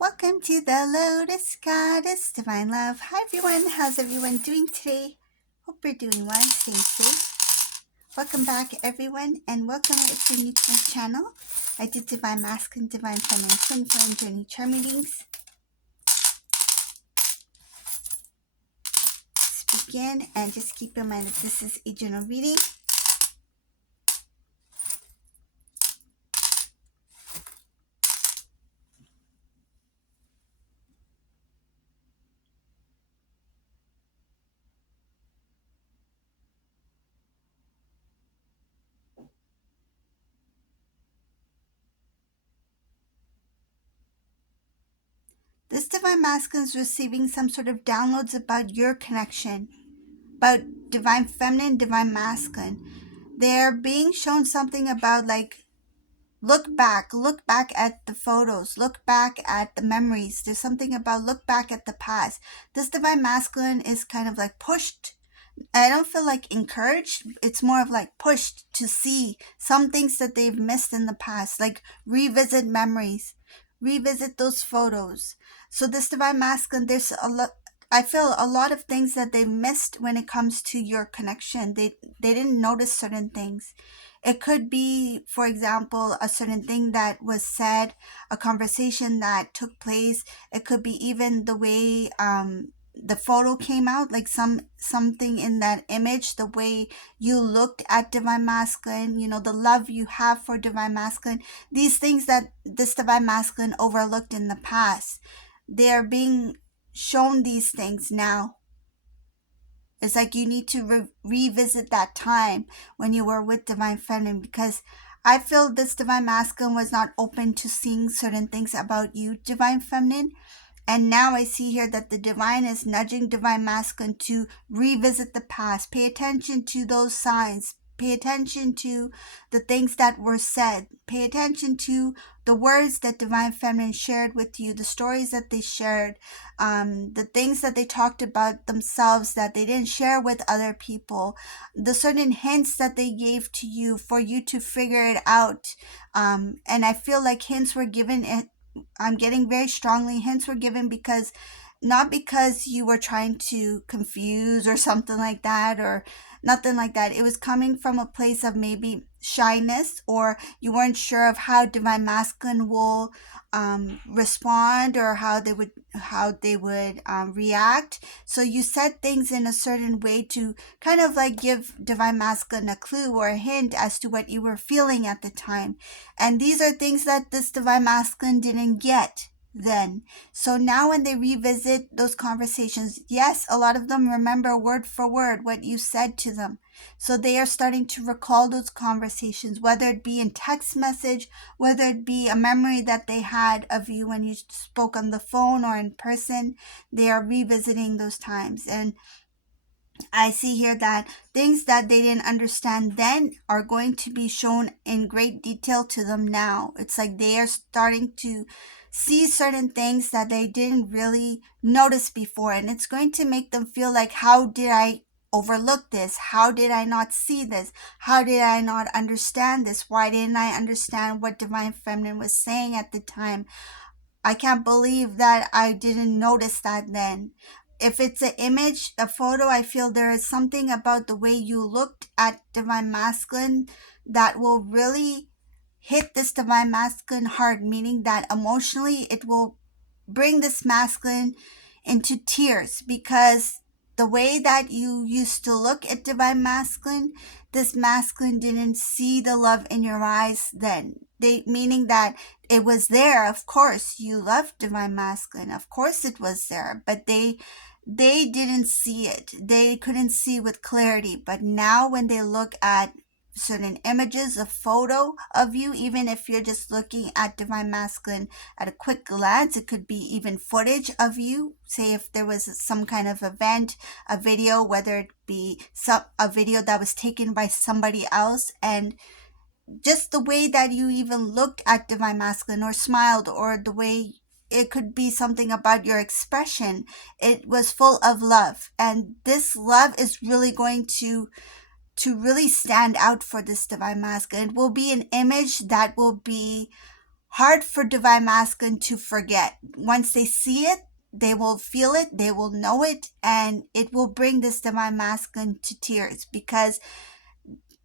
Welcome to the Lotus Goddess Divine Love. Hi everyone, how's everyone doing today? Hope you're doing well and staying safe. Welcome back everyone, and welcome if you're new to my channel. I do Divine Masculine, Divine Feminine, Twin Flame Journey Charm readings. Let's begin, and just keep in mind that this is a general reading. This Divine Masculine is receiving some sort of downloads about your connection, about Divine Feminine, Divine Masculine. They're being shown something about look back at the photos, look back at the memories. There's something about look back at the past. This Divine Masculine is kind of like pushed. I don't feel like encouraged. It's more of like pushed to see some things that they've missed in the past, like revisit memories, revisit those photos. So this Divine Masculine, there's a lot. I feel a lot of things that they've missed when it comes to your connection. They didn't notice certain things. It could be, for example, a certain thing that was said, a conversation that took place. It could be even the way the photo came out, like something in that image, the way you looked at Divine Masculine, the love you have for Divine Masculine. These things that this Divine Masculine overlooked in the past, they are being shown these things now. It's like you need to revisit that time when you were with Divine Feminine, because I feel this Divine Masculine was not open to seeing certain things about you, Divine Feminine. And now I see here that the Divine is nudging Divine Masculine to revisit the past. Pay attention to those signs. Pay attention to the things that were said. Pay attention to the words that Divine Feminine shared with you, the stories that they shared, the things that they talked about themselves that they didn't share with other people, the certain hints that they gave to you for you to figure it out. And I feel like hints were given. I'm getting very strongly hints were given because not because you were trying to confuse or something like that, or nothing like that. It was coming from a place of maybe shyness, or you weren't sure of how Divine Masculine will respond, or how they would react. So you said things in a certain way to kind of like give Divine Masculine a clue or a hint as to what you were feeling at the time. And these are things that this Divine Masculine didn't get then. So now when they revisit those conversations, yes, a lot of them remember word for word what you said to them. So they are starting to recall those conversations, whether it be in text message, whether it be a memory that they had of you when you spoke on the phone or in person. They are revisiting those times. And I see here that things that they didn't understand then are going to be shown in great detail to them now. It's like they are starting to see certain things that they didn't really notice before. And it's going to make them feel like, how did I overlook this? How did I not see this? How did I not understand this? Why didn't I understand what Divine Feminine was saying at the time? I can't believe that I didn't notice that then. If it's an image, a photo, I feel there is something about the way you looked at Divine Masculine that will really hit this Divine Masculine hard, meaning that emotionally it will bring this masculine into tears, because the way that you used to look at Divine Masculine, this masculine didn't see the love in your eyes then. Meaning that it was there. Of course, you loved Divine Masculine. Of course it was there, but they didn't see it. They couldn't see with clarity. But now when they look at certain images, a photo of you, even if you're just looking at Divine Masculine at a quick glance, it could be even footage of you. Say if there was some kind of event, a video, whether it be a video that was taken by somebody else, and just the way that you even looked at Divine Masculine or smiled, or the way it could be something about your expression, it was full of love. And this love is really going to really stand out for this Divine Masculine. It will be an image that will be hard for divine masculine to forget. Once they see it, they will feel it, they will know it, and it will bring this divine masculine to tears, because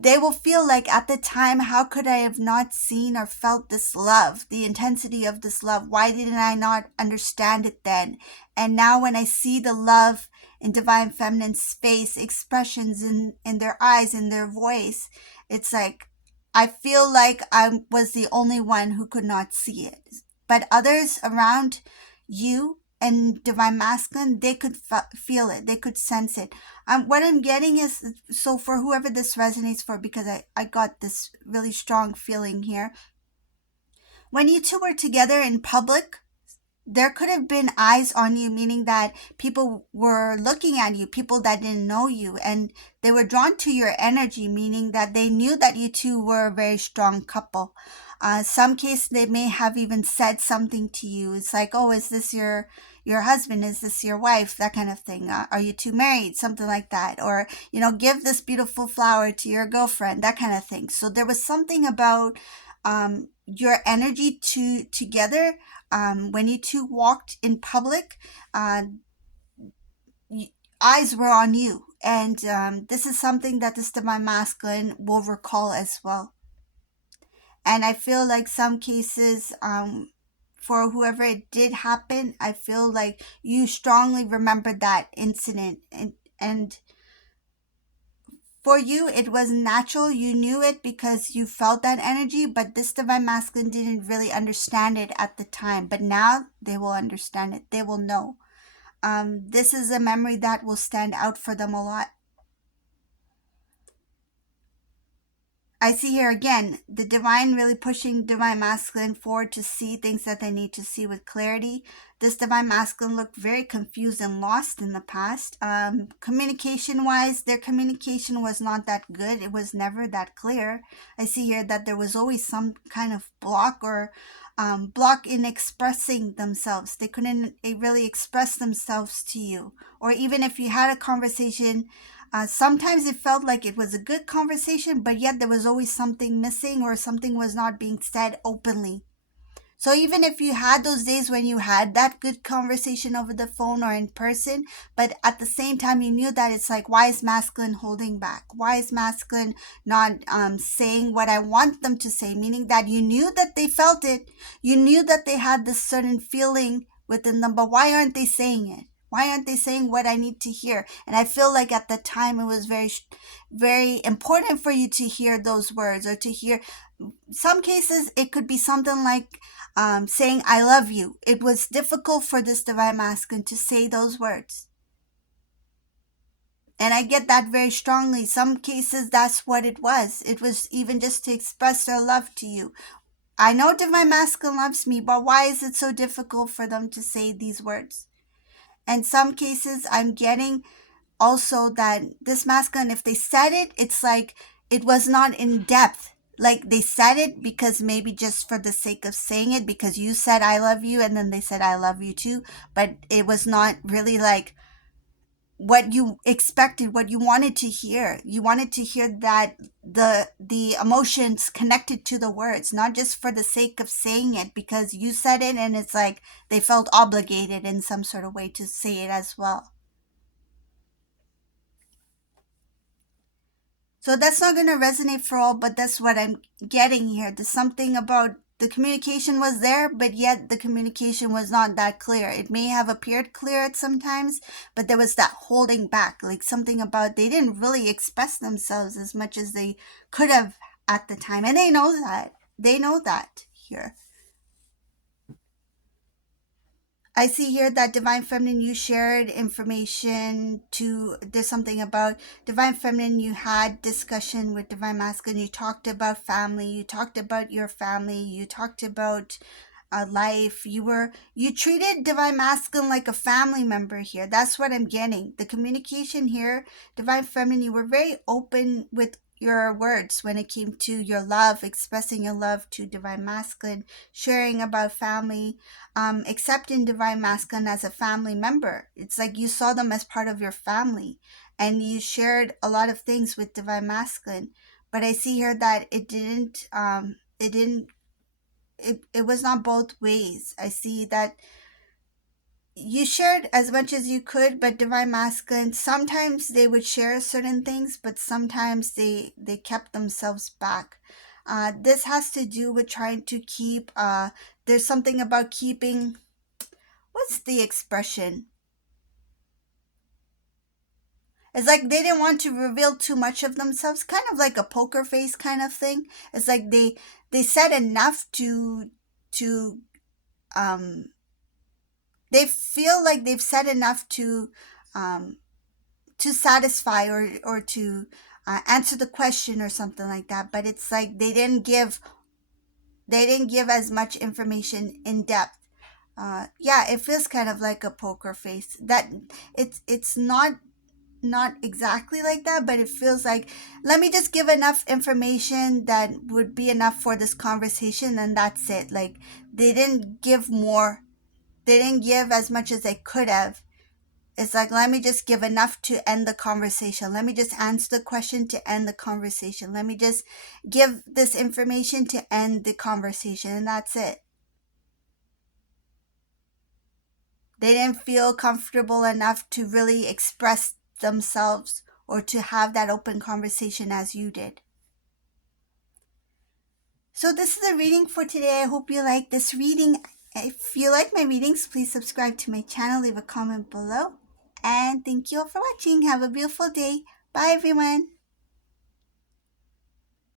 they will feel like, at the time, how could I have not seen or felt this love, the intensity of this love? Why didn't I not understand it then? And now when I see the love in divine feminine's face, expressions in their eyes, in their voice, it's like I feel like I was the only one who could not see it. But others around you and divine masculine, they could feel it, they could sense it. What I'm getting is, so for whoever this resonates for, because I got this really strong feeling here. When you two were together in public, there could have been eyes on you, meaning that people were looking at you, people that didn't know you, and they were drawn to your energy, meaning that they knew that you two were a very strong couple. Some case they may have even said something to you. It's like, oh, is this your husband? Is this your wife? That kind of thing. Are you two married? Something like that. Or, give this beautiful flower to your girlfriend, that kind of thing. So there was something about your energy together. When you two walked in public, uh, eyes were on you. And this is something that this divine masculine will recall as well. And I feel like some cases, for whoever it did happen, I feel like you strongly remember that incident. And for you, it was natural. You knew it because you felt that energy, but this divine masculine didn't really understand it at the time. But now they will understand it. They will know. This is a memory that will stand out for them a lot. I see here again the divine really pushing divine masculine forward to see things that they need to see with clarity. This divine masculine looked very confused and lost in the past. Communication wise, their communication was not that good. It was never that clear. I see here that there was always some kind of block, or block in expressing themselves. They couldn't really express themselves to you. Or even if you had a conversation, sometimes it felt like it was a good conversation, but yet there was always something missing, or something was not being said openly. So even if you had those days when you had that good conversation over the phone or in person, but at the same time you knew that it's like, why is masculine holding back? Why is masculine not saying what I want them to say? Meaning that you knew that they felt it. You knew that they had this certain feeling within them, but why aren't they saying it? Why aren't they saying what I need to hear? And I feel like at the time it was very, very important for you to hear those words, or to hear. Some cases it could be something like saying I love you. It was difficult for this divine masculine to say those words. And I get that very strongly. Some cases that's what it was. It was even just to express their love to you. I know divine masculine loves me, but why is it so difficult for them to say these words? And some cases I'm getting also that this masculine, if they said it, it's like it was not in depth. Like they said it because maybe just for the sake of saying it, because you said I love you, and then they said I love you too, but it was not really like what you expected, what you wanted to hear. You wanted to hear that the emotions connected to the words, not just for the sake of saying it because you said it, and it's like they felt obligated in some sort of way to say it as well. So that's not going to resonate for all, but that's what I'm getting here. There's something about the communication was there, but yet the communication was not that clear. It may have appeared clear at some times, but there was that holding back, like something about they didn't really express themselves as much as they could have at the time. And they know that. They know that here. I see here that Divine Feminine, you shared information to, there's something about Divine Feminine, you had discussion with Divine Masculine, you talked about family, you talked about your family, you talked about life. You treated divine masculine like a family member here. That's what I'm getting. The communication here, divine feminine, you were very open with your words when it came to your love, expressing your love to divine masculine, sharing about family, accepting divine masculine as a family member. It's like you saw them as part of your family, and you shared a lot of things with divine masculine. But I see here that it didn't it was not both ways. I see that you shared as much as you could, but divine masculine, sometimes they would share certain things, but sometimes they kept themselves back. This has to do with trying to keep, there's something about keeping, what's the expression? It's like they didn't want to reveal too much of themselves, kind of like a poker face kind of thing. It's like they said enough to um they feel like they've said enough um to satisfy or to answer the question or something like that, but it's like they didn't give as much information in depth. Yeah, it feels kind of like a poker face. That it's not exactly like that, but it feels like, let me just give enough information that would be enough for this conversation, and that's it. Like, they didn't give more, they didn't give as much as they could have. It's like, let me just give enough to end the conversation. Let me just answer the question to end the conversation. Let me just give this information to end the conversation, and that's it. They didn't feel comfortable enough to really express themselves or to have that open conversation as you did. So, this is the reading for today. I hope you like this reading. If you like my readings, please subscribe to my channel, leave a comment below. And thank you all for watching. Have a beautiful day. Bye, everyone.